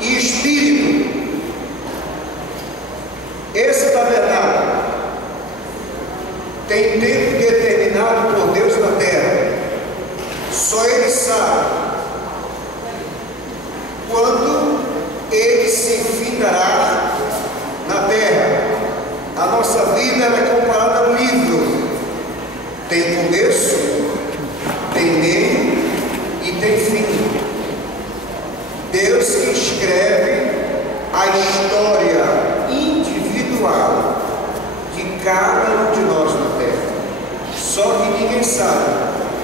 e espírito. Esse tabernáculo tem tempo determinado por Deus na terra. Só Ele sabe quando Ele se findará na terra. A nossa vida é comparada a um livro. Tem começo, tem meio e tem fim. Deus que escreve a história individual de cada um de nós na terra. Só que ninguém sabe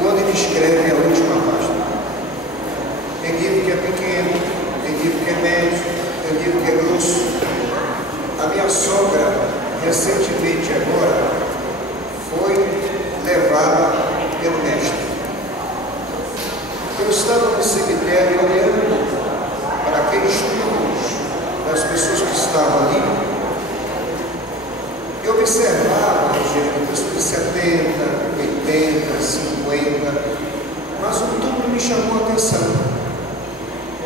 quando Ele escreve a última página. Tem livro que é pequeno, tem livro que é médio, tem livro que é grosso. A minha sogra, recentemente agora, foi levada pelo mestre. Eu estava no cemitério olhando para aqueles túmulos das pessoas que estavam ali. Eu observava, gente, pessoas de 70, 80, 50, mas um túmulo me chamou a atenção.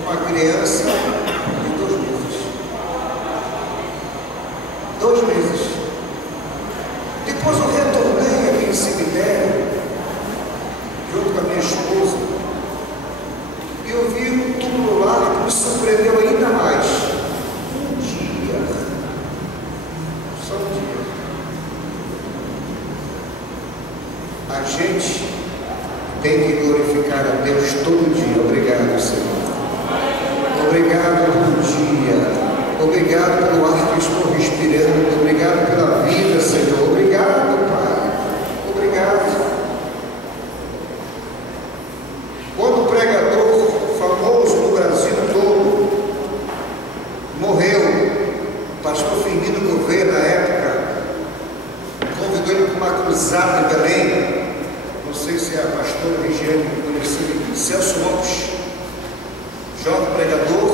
Uma criança de 2 meses. 2 meses. Depois eu retornei aqui no cemitério, junto com a minha esposa, e eu vi um túmulo lá que me surpreendeu ainda mais. Um dia, só um dia, a gente tem que glorificar a Deus todo dia. Obrigado, Senhor. Obrigado pelo dia. Obrigado pelo ar que estou respirando. Obrigado pela vida, Senhor. Obrigado, Pai. Obrigado. Quando o pregador famoso no Brasil todo morreu, o pastor Firmino Gouveia, na época, convidou ele para uma cruzada em Belém. Não sei se é a pastora Regiane conhecida, Celso Lopes, jovem pregador,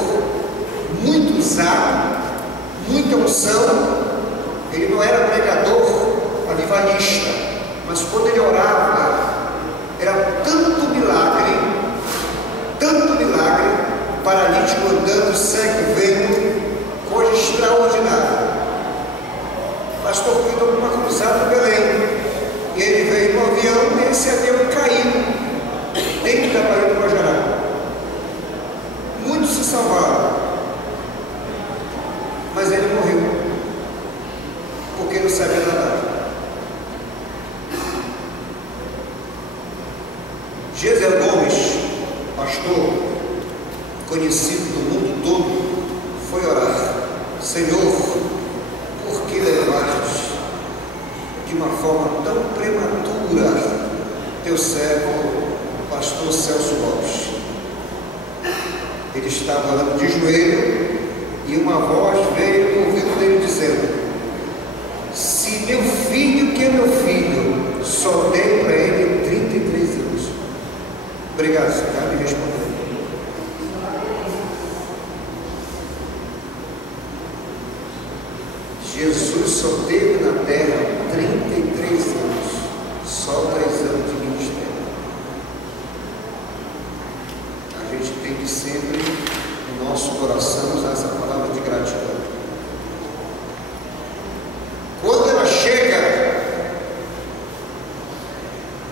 muito usado, muita unção. Ele não era pregador avivalista, mas quando ele orava, era tanto milagre, paralítico andando, cego vendo, coisa extraordinária. O pastor cuidou de uma cruzada em Belém, e ele veio no avião e esse avião caiu dentro da Baía do Guajará. Muitos se salvaram, mas ele morreu porque não sabia nadar. Gesiel Gomes, pastor conhecido do mundo todo, foi orar: Senhor, por que levaste de uma forma tão prematura teu servo, pastor Celso Lopes? Ele estava orando de joelho e uma voz veio no ouvido dele dizendo: se meu filho, que é meu filho, só dei para ele 33 anos. Obrigado, senhor, me respondeu. Jesus só teve na terra 33 anos, só 3 anos de ministério. A gente tem que sempre, no nosso coração, usar essa palavra de gratidão. Quando ela chega,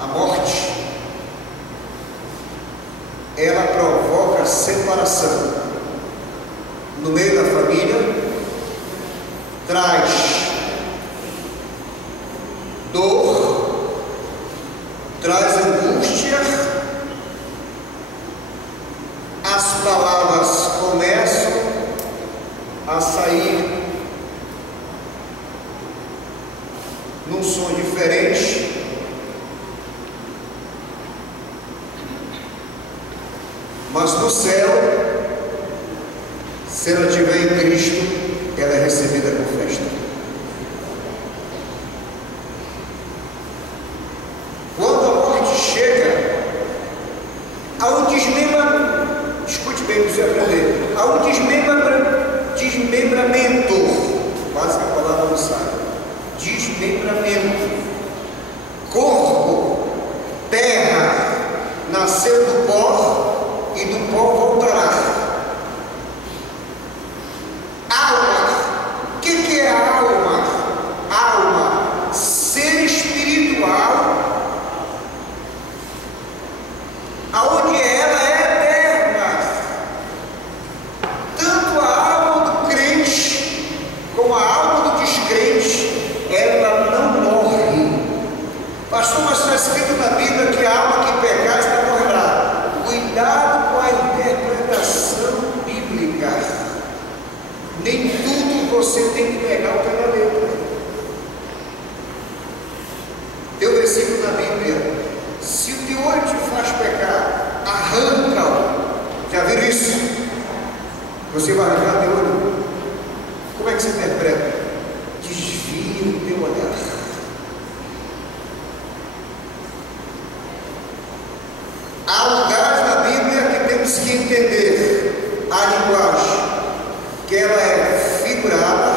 a morte, ela provoca separação no meio da família, traz dor, traz angústia, as palavras começam a sair num som diferente, mas no céu, se ela estiver em Cristo, ela é recebida com festa. Quando a morte chega, há um desmembramento, escute bem para você aprender, há um desmembramento, quase que a palavra não sai, desmembramento, corpo, terra, nasceu do pó e do pó voltará. você tem que pegar o pé da letra. Tem um versículo na Bíblia: se o teu olho te faz pecar, arranca-o. Já viram isso? Você vai arrancar teu olho? Como é que você interpreta? Desvia o teu olhar. Há lugares na Bíblia que temos que entender a linguagem, que ela é figurada,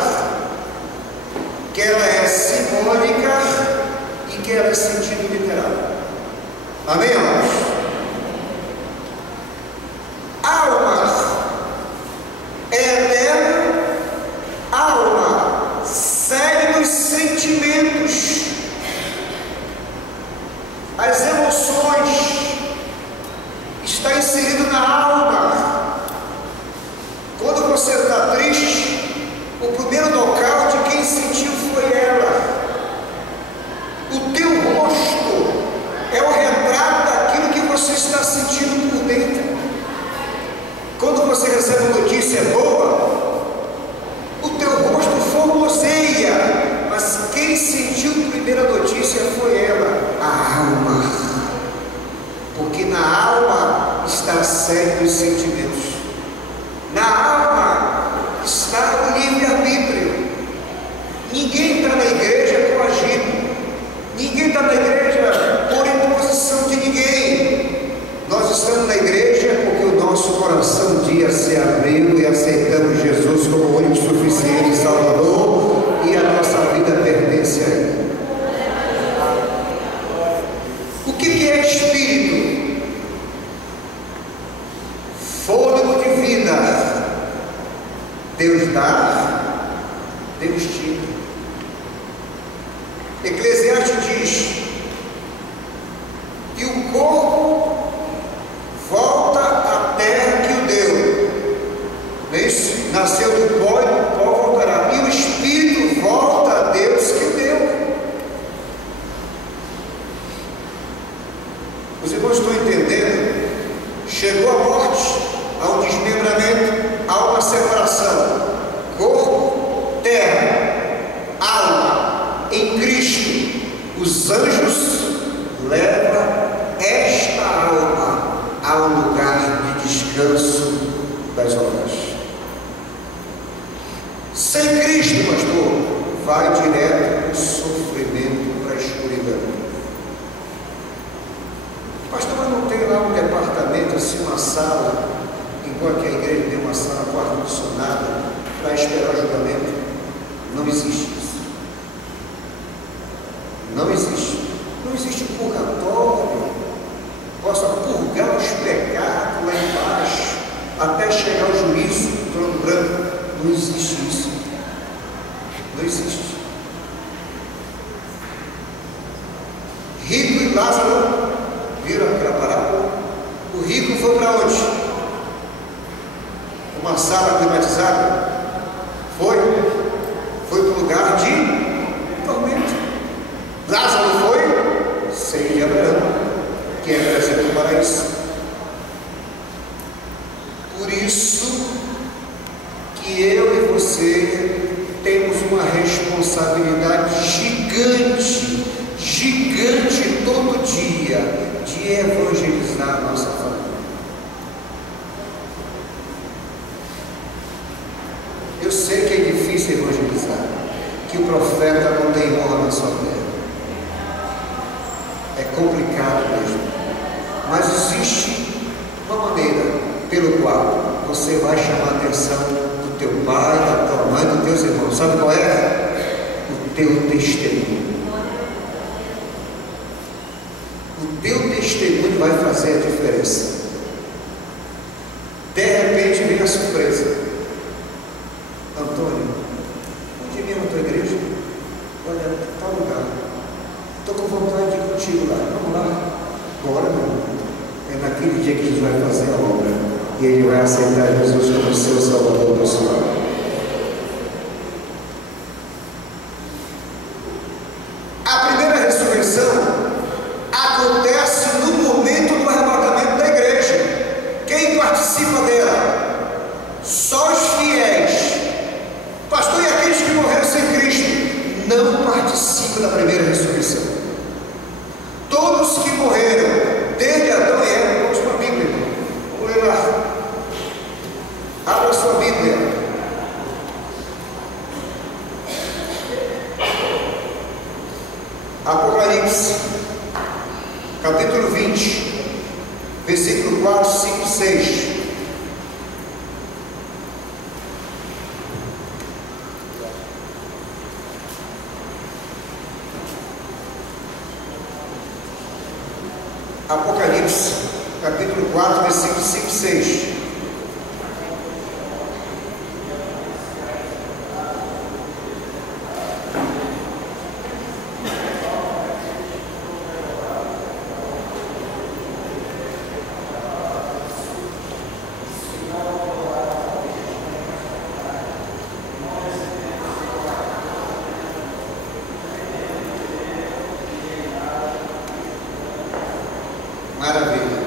que ela é simbólica e que ela é sentido literal. Amém, amados? Alma é eterna, alma segue nos sentimentos, as emoções, está inserido na alma. Quando você está triste, o primeiro nocaute quem sentiu foi ela. O teu rosto é o retrato daquilo que você está sentindo por dentro. Quando você recebe uma notícia boa, o teu rosto formoseia, mas quem sentiu a primeira notícia foi ela, a alma. Porque na alma está a sede dos sentimentos. Na alma está o livre-arbítrio. Ninguém está na igreja coagido. Ninguém está na igreja por imposição de ninguém. Nós estamos na igreja porque o nosso coração um dia se abriu e aceitamos Jesus como o único suficiente Salvador, e a nossa vida pertence a Ele. O que é espírito? Fôlego de vida. Deus dá, Deus tira. Eclesiastes diz: e o corpo volta à terra que o deu. Não é isso? Nasceu do pó e do pó voltará. E o espírito volta a Deus que o deu. Os irmãos estão entendendo? Chegou a morte, há um desmembramento, há uma separação. Corpo, terra, alma, em Cristo. Os anjos levam esta alma ao lugar de descanso das horas. Sem Cristo, pastor, vai direto para o sofrimento, para a escuridão. Pastor, mas não tem lá um departamento, assim, uma sala, igual que a igreja tem uma sala com ar-condicionado para esperar o julgamento? Não existe isso. Não existe. Não existe purgatório. Possa purgar os pecados lá embaixo, até chegar ao juízo, trono branco. Não existe isso. Não existe. Rico e Lázaro, viram aquela parábola? O rico foi para onde? Uma sala climatizada? Foi para o lugar de tormento. Lázaro foi sem de Abraão, que é trazido do paraíso. Por isso que eu e você temos uma responsabilidade gigante, gigante todo dia, de evangelizar a nossa família. Eu sei que é difícil evangelizar, que o profeta não tem honra na sua terra. É complicado mesmo, mas existe uma maneira pelo qual você vai chamar a atenção do teu pai, da tua mãe, dos teus irmãos. Sabe qual é? O teu testemunho. O teu testemunho vai fazer a diferença. De repente vem a surpresa: Antônio, onde é mesmo a tua igreja? Olha, tal lugar. Estou com vontade de ir contigo lá. Vamos lá? Bora, meu irmão. É naquele dia que Jesus vai fazer a obra. E ele vai aceitar Jesus como seu Salvador pessoal. A primeira ressurreição acontece no momento do arrebatamento da igreja. Quem participa dela? Só os fiéis. Pastor, e aquele participa da primeira ressurreição. Todos que morreram, desde Adão e Eva, vamos para a Bíblia, irmão. Vamos ler lá. Abra sua Bíblia. Apocalipse, capítulo 20, versículo 4, 5 e 6. Apocalipse, capítulo 4, versículo 5 e 6. Maravilha.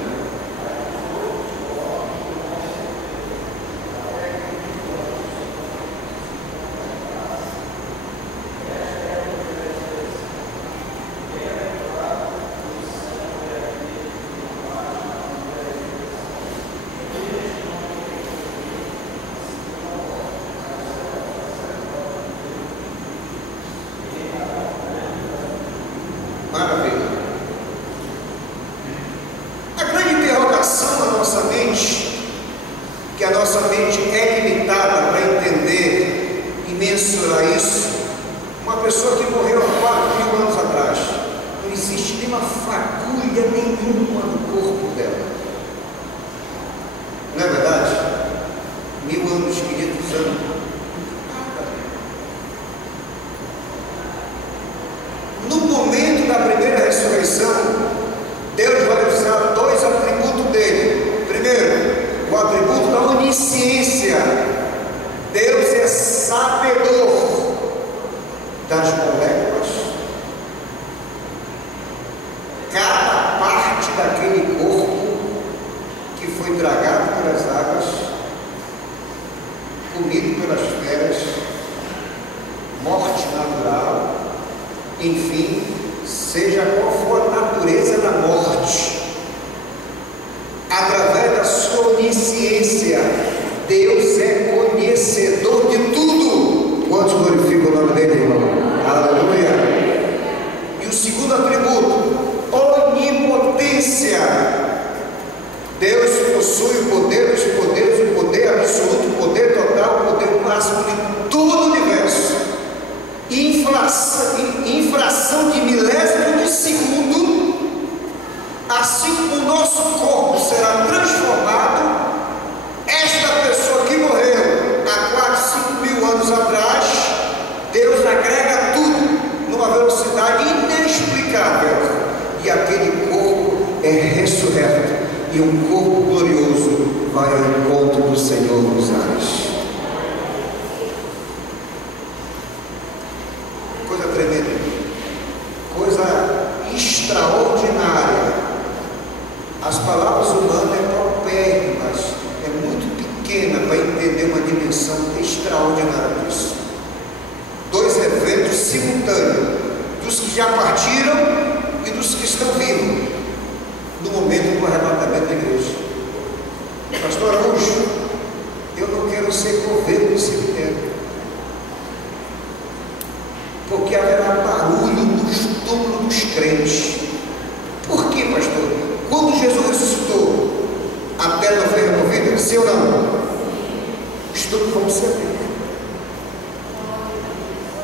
Maravilha. A grande interrogação na nossa mente, que a nossa mente é limitada para entender e mensurar isso, uma pessoa que morreu há 4.000 anos atrás, não existe nenhuma fagulha nenhuma no corpo dela. Não é verdade? 1000 anos, 500 anos. No momento da primeira ressurreição, Deus vai usar dois atributos dele. Primeiro, o atributo da onisciência. Deus é sabedor das moléculas. Cada parte daquele corpo que foi tragado pelas águas, comido pelas feras, morte natural, enfim, seja qual for a natureza da morte, através da sua onisciência, Deus é conhecedor de tudo. Quantos glorificam o nome dele, irmão? Aleluia. E o segundo atributo, onipotência. Deus possui o poder dos poderes, o poder absoluto, o poder total, o poder máximo de todo o universo. Infração de milésimo de segundo, assim como o nosso corpo será transformado, esta pessoa que morreu há 4, 5 mil anos atrás, Deus agrega tudo numa velocidade inexplicável, e aquele corpo é ressurreto, e um corpo glorioso vai ao encontro do Senhor nos ares. Coisa tremenda, coisa extraordinária. As palavras humanas é paupérrimas, é muito pequena para entender uma dimensão extraordinária disso. Dois eventos simultâneos, dos que já partiram e dos que estão vivos, no momento do arrebatamento da igreja. Pastor Araújo, eu não quero ser coveiro do cemitério, porque haverá barulho nos túmulos dos crentes. Por quê, pastor? Quando Jesus ressuscitou, a pedra foi removida? Sim ou não? Os túmulos vão se abrir.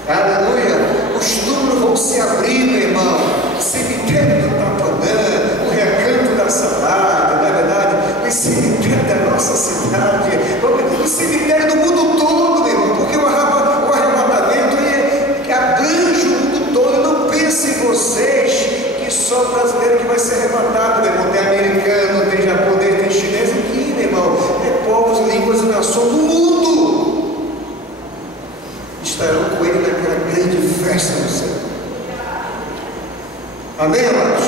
Aleluia! Os túmulos vão se abrir, meu irmão. O cemitério do Tapanã, o recanto da Saudade, na verdade, o cemitério da nossa cidade, o cemitério do mundo todo, meu irmão, porque o arrebatamento abrange o mundo todo. Não pense em vocês que só brasileiro que vai ser arrebatado, meu irmão. Tem americano, tem japonês, tem chinês aqui, meu irmão. É povos, línguas e nações do mundo estarão com ele naquela grande festa no céu. Amém, amados?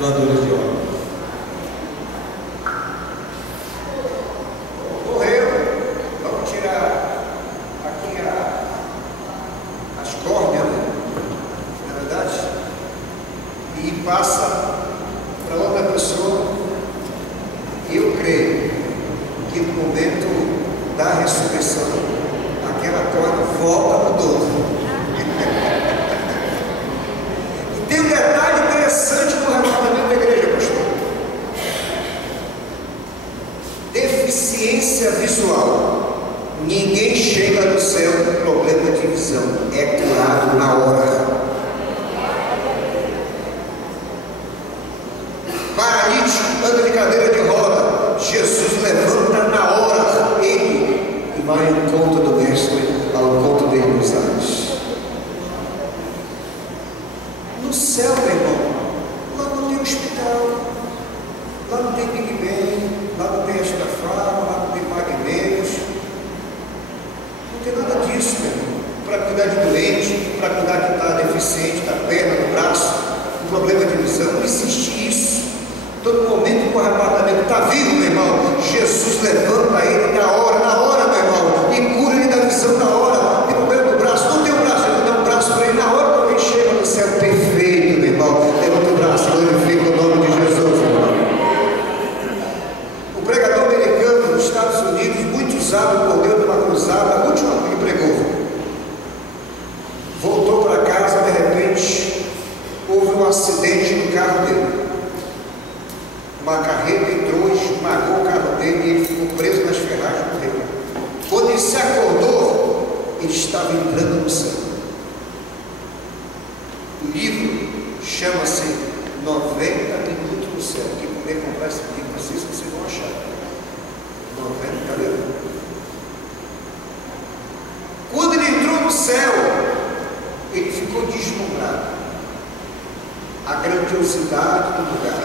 doadores de órgãos. Morreu, vamos tirar aqui as córneas, na verdade, e passa para outra pessoa. Eu creio que no momento da ressurreição, aquela córnea volta para o dono. Tem um detalhe interessante no arrebatamento da igreja, pastor. Deficiência visual. Ninguém chega no céu com problema de visão. É curado na hora. Paralítico, anda de cadeira de roda. Jesus levanta na hora ele e vai ao encontro do mestre, ao encontro dele nos ares. No céu, meu irmão, lá não tem hospital, lá não tem Big Ben, lá não tem Extra Farma, lá não tem Pague Menos, não tem nada disso, meu irmão, para cuidar de doente, para cuidar que está deficiente da perna, do braço, com problema de visão, não existe isso. Todo momento que o arrebatamento está vivo, meu irmão, Jesus levanta ele na hora, meu irmão, e cura ele da visão na hora. Tem problema no braço, não tem um braço, ele dá um braço para ele na hora, quando ele chega no céu perfeito, meu irmão. Levanta o braço, glorifica o nome de Jesus, irmão. O pregador americano nos Estados Unidos, muito usado por Deus numa cruzada, a última que ele pregou, voltou para casa, de repente, houve um acidente no carro dele. Uma carreta entrou, esmagou o carro dele e ele ficou preso nas ferragens do rei. Quando ele se acordou, ele estava entrando no céu. O livro chama-se 90 Minutos no Céu. Quem puder comprar esse livro, assim vocês vão achar. 90, cadê? Quando ele entrou no céu, ele ficou deslumbrado. A grandiosidade do lugar,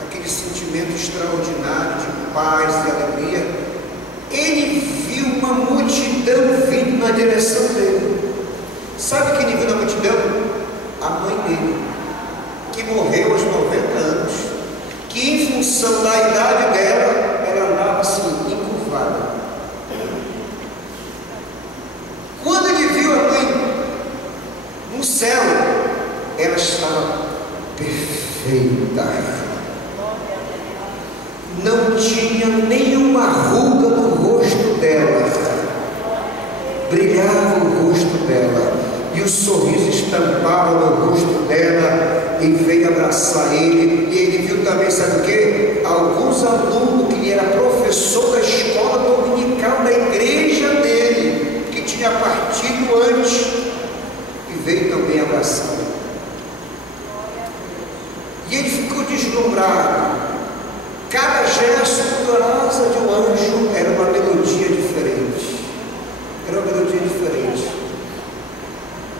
aquele sentimento extraordinário de paz e alegria. Ele viu uma multidão vindo na direção dele. Sabe quem ele viu na multidão? A mãe dele, que morreu aos 90 anos, que em função da idade dela, ela andava assim, encurvada. Quando ele viu a mãe no céu, ela estava perfeita. Não tinha nenhuma ruga no rosto dela, brilhava o rosto dela, e o sorriso estampava no rosto dela, e veio abraçar ele. E ele viu também, sabe o que? Alguns alunos que ele era professor da escola dominical da igreja dele, que tinha partido antes, e veio também abraçá-lo. E ele ficou deslumbrado. Cada gesto da asa de um anjo era uma melodia diferente. Era uma melodia diferente.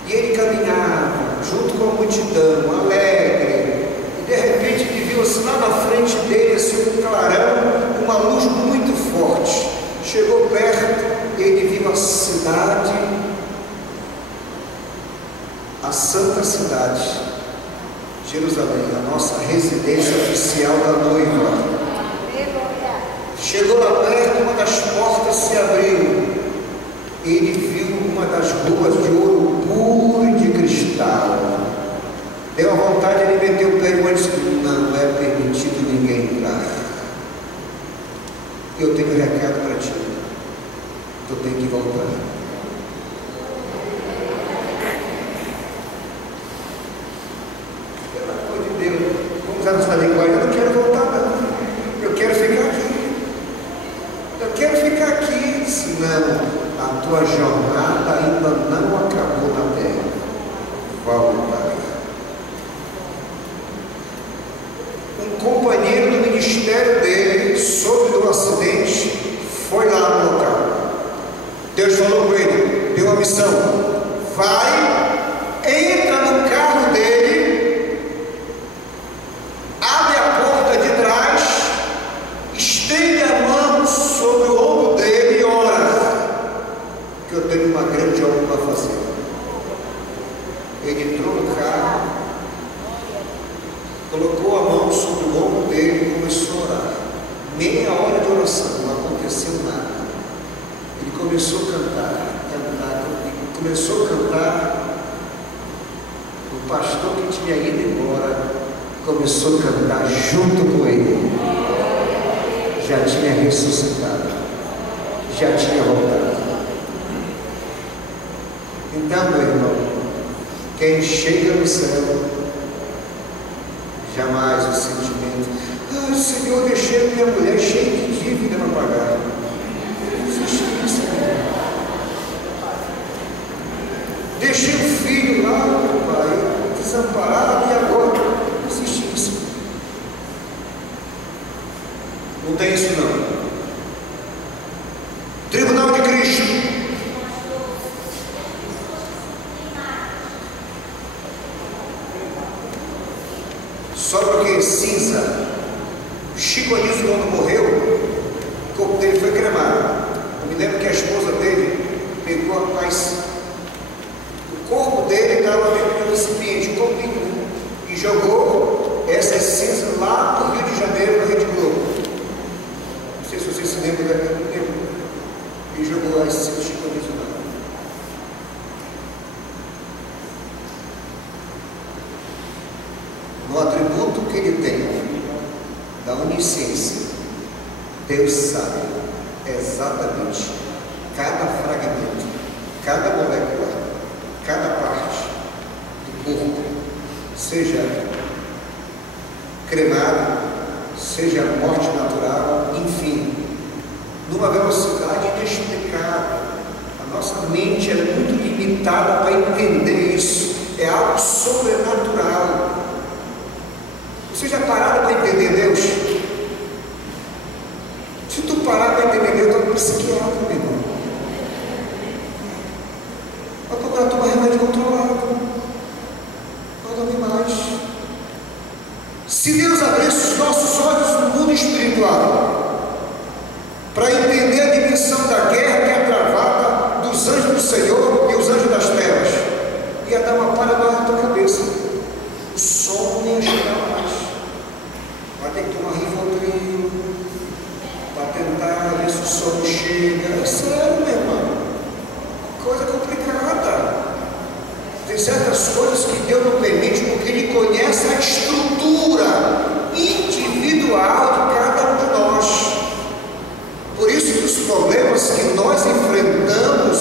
E ele caminhava junto com a multidão, alegre. E de repente ele viu assim lá na frente dele assim, um clarão, uma luz muito forte. Chegou perto e ele viu a cidade, a santa cidade, Jerusalém, a nossa residência oficial da noiva. Chegou lá perto, uma das portas se abriu. Ele viu uma das ruas de ouro puro e de cristal. Deu a vontade de ele meter o pé e disse: não é permitido ninguém entrar. Eu tenho um recado para ti. Tu tem que voltar. Nessa linguagem, eu não quero voltar não, eu quero ficar aqui, eu quero ficar aqui. Senão a tua jornada ainda não acabou na terra, volta. Um companheiro do ministério dele, soube do acidente, foi lá no local. Deus falou com ele, deu uma missão: vai, entra no carro dele, sobre o ombro dele e ora, que eu tenho uma grande obra para fazer. Ele entrou no carro, começou a cantar, começou a cantar, o pastor que tinha ido embora começou a cantar junto com ele. Já tinha ressuscitado, já tinha voltado. Então, meu irmão, quem chega no céu, jamais o sentimento: ah, Senhor, deixei minha mulher cheia de dívida para pagar. Não existe isso, né? Deixei o filho lá, meu pai, desamparado, e agora? Não existe isso. Não tem isso não. Tribunal de Cristo. Só porque cinza, Chico Anísio, quando morreu, o corpo dele foi cremado. Eu me lembro que a esposa dele pegou a paz. O corpo dele estava dentro de um recipiente, um copinho, né? E jogou essas cinzas lá no Rio de Janeiro, na Rede Globo. Não sei se vocês se lembram daquele tempo. E jogou as cinzas de Chico Anísio lá. No atributo que ele tem, da onisciência, Deus sabe exatamente cada fragmento, cada molécula, cada parte do corpo, seja cremado, seja morte natural, enfim, numa velocidade inexplicável. A nossa mente é muito limitada para entender isso. É algo sobrenatural. Vocês já pararam para entender Deus? Se tu parar para entender Deus, tu é um psiquiatra, meu irmão. Vai procurar tomar remédio controlado. Não dormir mais. Se Deus abrisse os nossos olhos no mundo espiritual, para entender a dimensão da guerra que é travada dos anjos do Senhor e os anjos das trevas, ia dar uma parada na tua cabeça. O som não ia chegar mais. Vai ter que tomar Rivotril para tentar ver se o sono chega. É sério, meu irmão. Coisa complicada. Tem certas coisas que Deus não permite porque Ele conhece a estrutura individual de cada um de nós. Por isso que os problemas que nós enfrentamos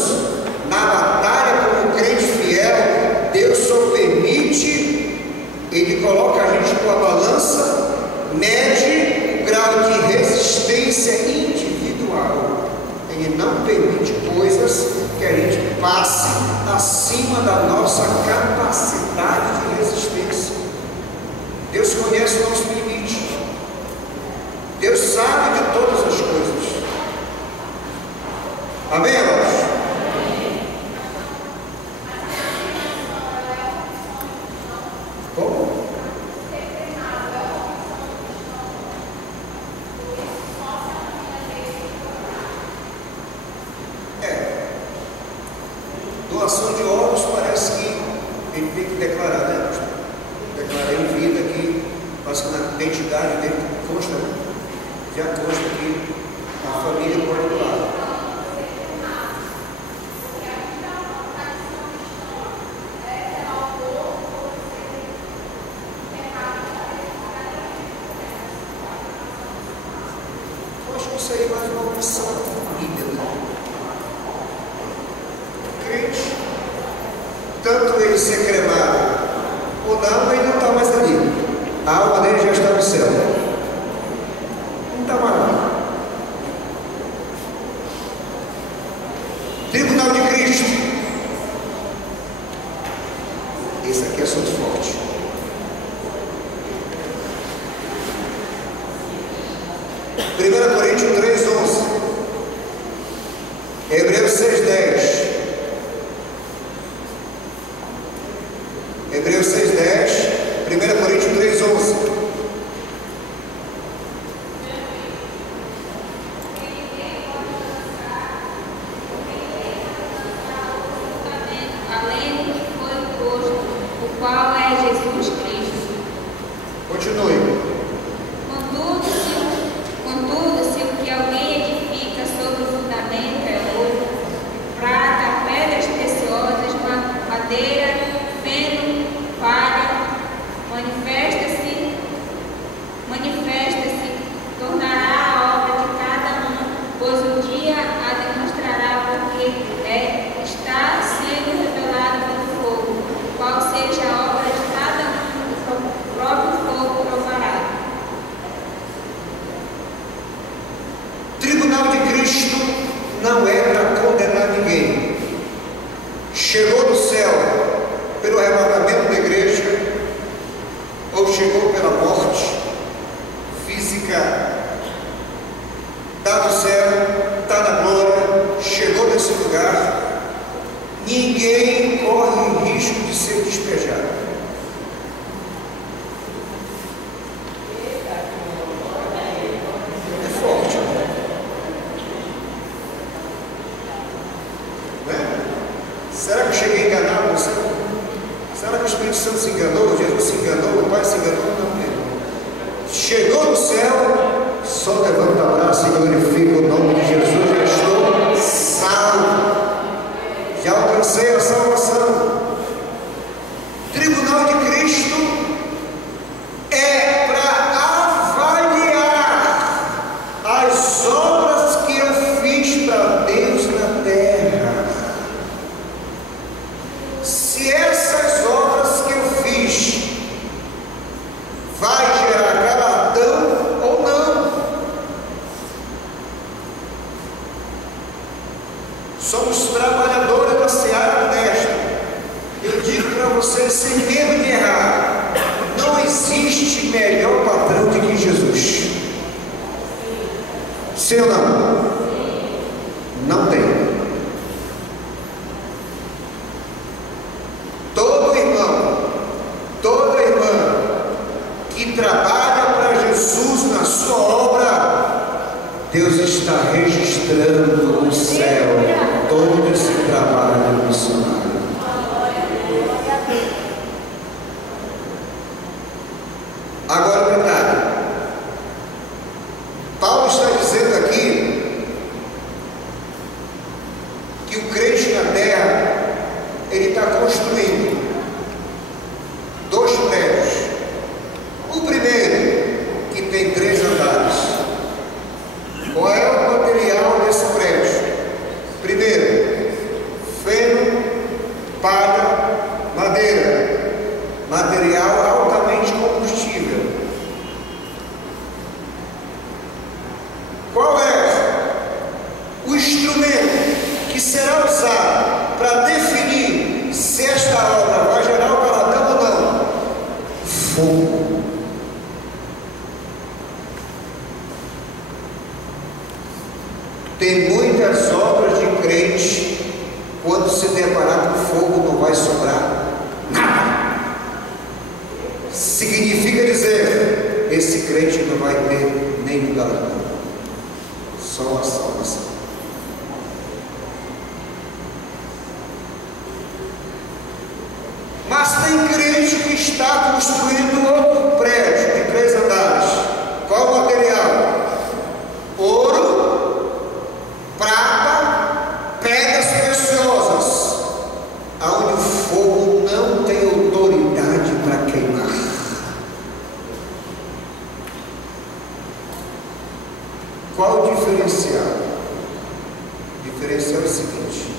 na batalha como crente fiel, Deus só permite, Ele coloca a gente com a balança, mede o grau de resistência individual. Ele não permite coisas que a gente passe acima da nossa capacidade de resistência. Deus conhece o nosso limite. Deus sabe de todas as coisas. Amém, irmãos? Como? Doação de órgãos parece que ele tem que declarar, né? Declarar em vida aqui, parece que na identidade dele consta, né? Já consta que a família pode doar. Eu acho que isso aí é mais uma opção da família, né? Tanto ele ser cremado ou não, ele não está mais ali. A alma dele já está no céu. Não está mais lá. Tribunal de Cristo. Esse aqui é assunto forte. Primeira Coríntios 3:11. Hebreus 6:10. Hebreus 6:10, 1 Coríntios 3:11. Além do que foi posto, o qual é Jesus Cristo. Continue. Contudo, se o que alguém edifica sobre o fundamento é outro, a demonstrará, porque está sendo revelado pelo fogo, qual seja a obra de cada um, o próprio fogo provará. Tribunal de Cristo não é para condenar ninguém. Chegou no céu pelo arrebatamento da igreja, ou chegou pela morte física, está no céu, está na glória, chegou nesse lugar, ninguém corre risco de ser despejado. É forte, né? Será que eu cheguei a enganar você? Será que o Espírito Santo se enganou? Jesus se enganou? O Pai se enganou? Não, mesmo. Chegou no céu, só levanta o braço e glorifica o nome de Jesus. Já estou salvo, já alcancei a salvação. Tribunal de Cristo é para avaliar as obras que eu fiz para Deus na terra. Se essas obras que eu fiz vai gerar galardão ou não. Somos trabalhadores da seara honesta. Eu digo para vocês sem medo de errar, não existe melhor patrão do que Jesus. Sim ou não? Não tem. Todo irmão, toda irmã que trabalha para Jesus na sua obra, Deus está registrando no céu todo esse trabalho missionário. Agora, detalhe, Paulo está dizendo aqui que o crente na terra, ele está construindo 2 prédios. O primeiro, que tem 3 andares. Qual é o material desse prédio? Primeiro, feno, palha, madeira. Material altamente combustível. Qual é o instrumento que será usado para definir se esta obra vai gerar o galardão ou não? Fogo. Tem muitas obras de crente, quando se deparar com fogo não vai sobrar nada. Significa dizer, esse crente não vai ter nenhum galardão, só a salvação. Mas tem crente que está construindo outro prédio de 3 andares. Qual o material? Ouro, prata, pedras preciosas, aonde o fogo não tem autoridade para queimar. Qual o diferencial? O diferencial é o seguinte: